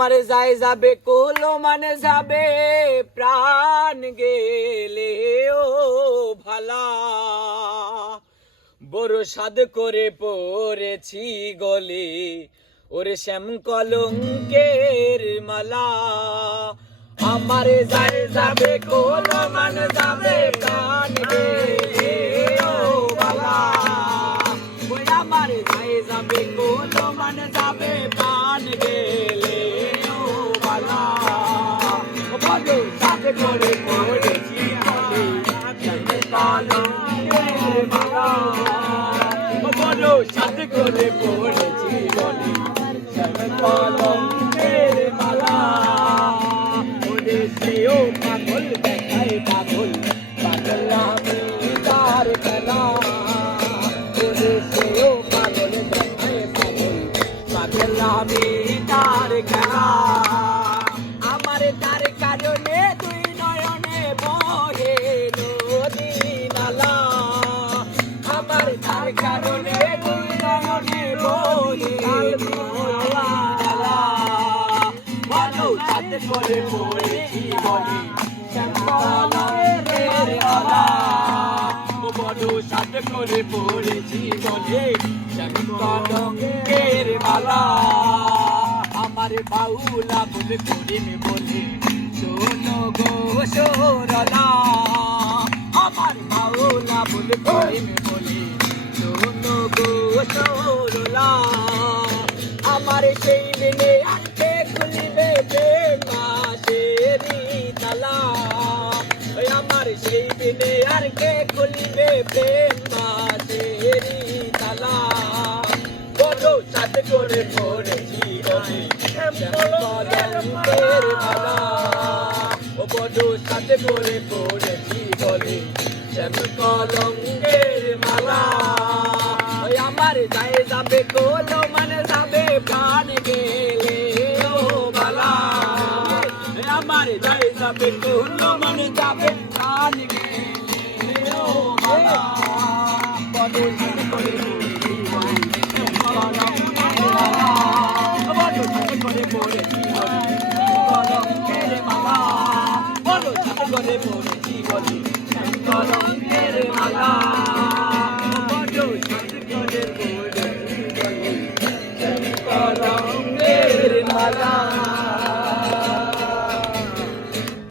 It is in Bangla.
মারে যায় যাবে, কোলো মানে যাবে, প্রাণ গেলে ও ভালা। বড় সাদ করে পড়েছি গলে, ওরে শ্যাম কলঙ্কের মালা। আমারে যায় যাবে, কোলো মানে যাবে, প্রাণ গেলে ও ভালা। আমার যায় যাবে, কোলো মানে যাবে, প্রাণ গেলে সাথে করে পড়েছি বলো পালো মালা ওরে সেও পাগল দেখায় পাগল পাগল আমি তার খেলা ওরে সেও পাগল দেখায় পাগল পাগল আমি তার খেলা করে পড়েছি বলি শ্যামলালের মালা ও বড় সাথে করে পড়েছি বলে শ্যামলালের মালা আমার বাউলা বলে করিম বলে, শোনো গো সোরলা আমার বাউলা বলে করিম গো আমার সেই দিনে আটকে খুলিবে প্রেমাসেরি তালা। ওই আমার সেই দিনে আর কে খুলিবে প্রেমাসেরি তালা। বড় সাথ করে পড়েছি গলি শ্যামকলঙ্কের মালা। ও বড় সাথে করে পড়েছি গলি শ্যামকলঙ্কের মালা। আর যায় যাবে কোলো মানে যাবে প্রাণ গেলে। ও বালা আমার যায় যাবে কোলো মানে যাবে প্রাণ গেলে। ও বালা করে করে জীবনী কলঙ্কের মালা